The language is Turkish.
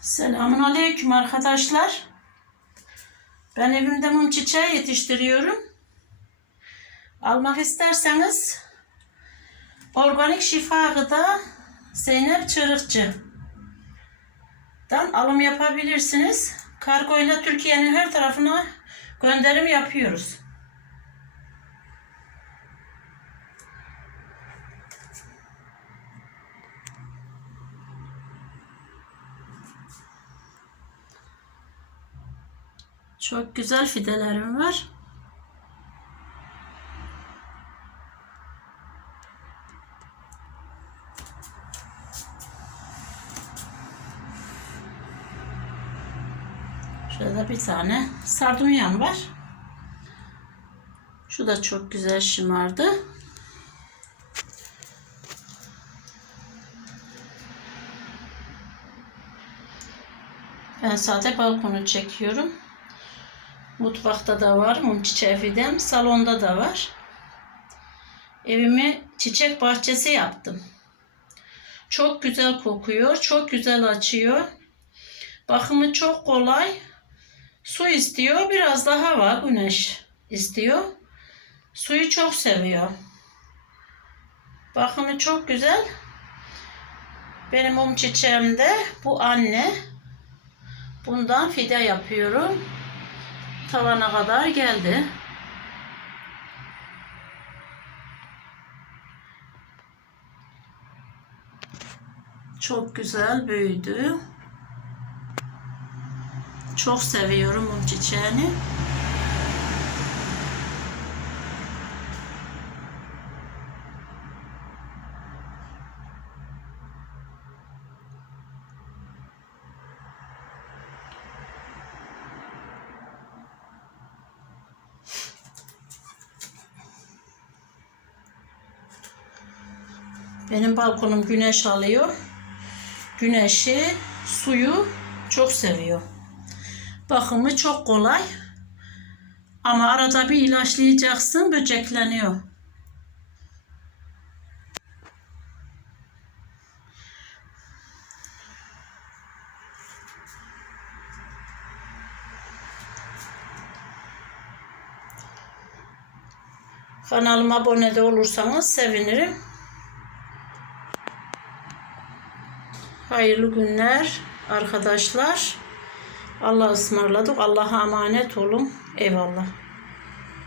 Selamun Aleyküm arkadaşlar. Ben evimde mum çiçeği yetiştiriyorum. Almak isterseniz Organik Şifa Gıda Zeynep Çırıkçı'dan alım yapabilirsiniz. Kargo ile Türkiye'nin her tarafına gönderim yapıyoruz. Çok güzel fidelerim var. Şurada bir tane sardunyam var. Şu da çok güzel şımardı. Ben sade balkonu çekiyorum. Mutfakta da var mum çiçeği fidem. Salonda da var. Evimi çiçek bahçesi yaptım. Çok güzel kokuyor. Çok güzel açıyor. Bakımı çok kolay. Su istiyor. Biraz da hava, güneş istiyor. Suyu çok seviyor. Bakımı çok güzel. Benim mum çiçeğimde bu anne. Bundan fide yapıyorum tavana kadar geldi. Çok güzel büyüdü. Çok seviyorum mum çiçeğini. Benim balkonum güneş alıyor. Güneşi, suyu çok seviyor. Bakımı çok kolay. Ama arada bir ilaçlayacaksın, böcekleniyor. Kanalıma abone de olursanız sevinirim. Hayırlı günler arkadaşlar. Allah'a ısmarladık. Allah'a emanet olun. Eyvallah.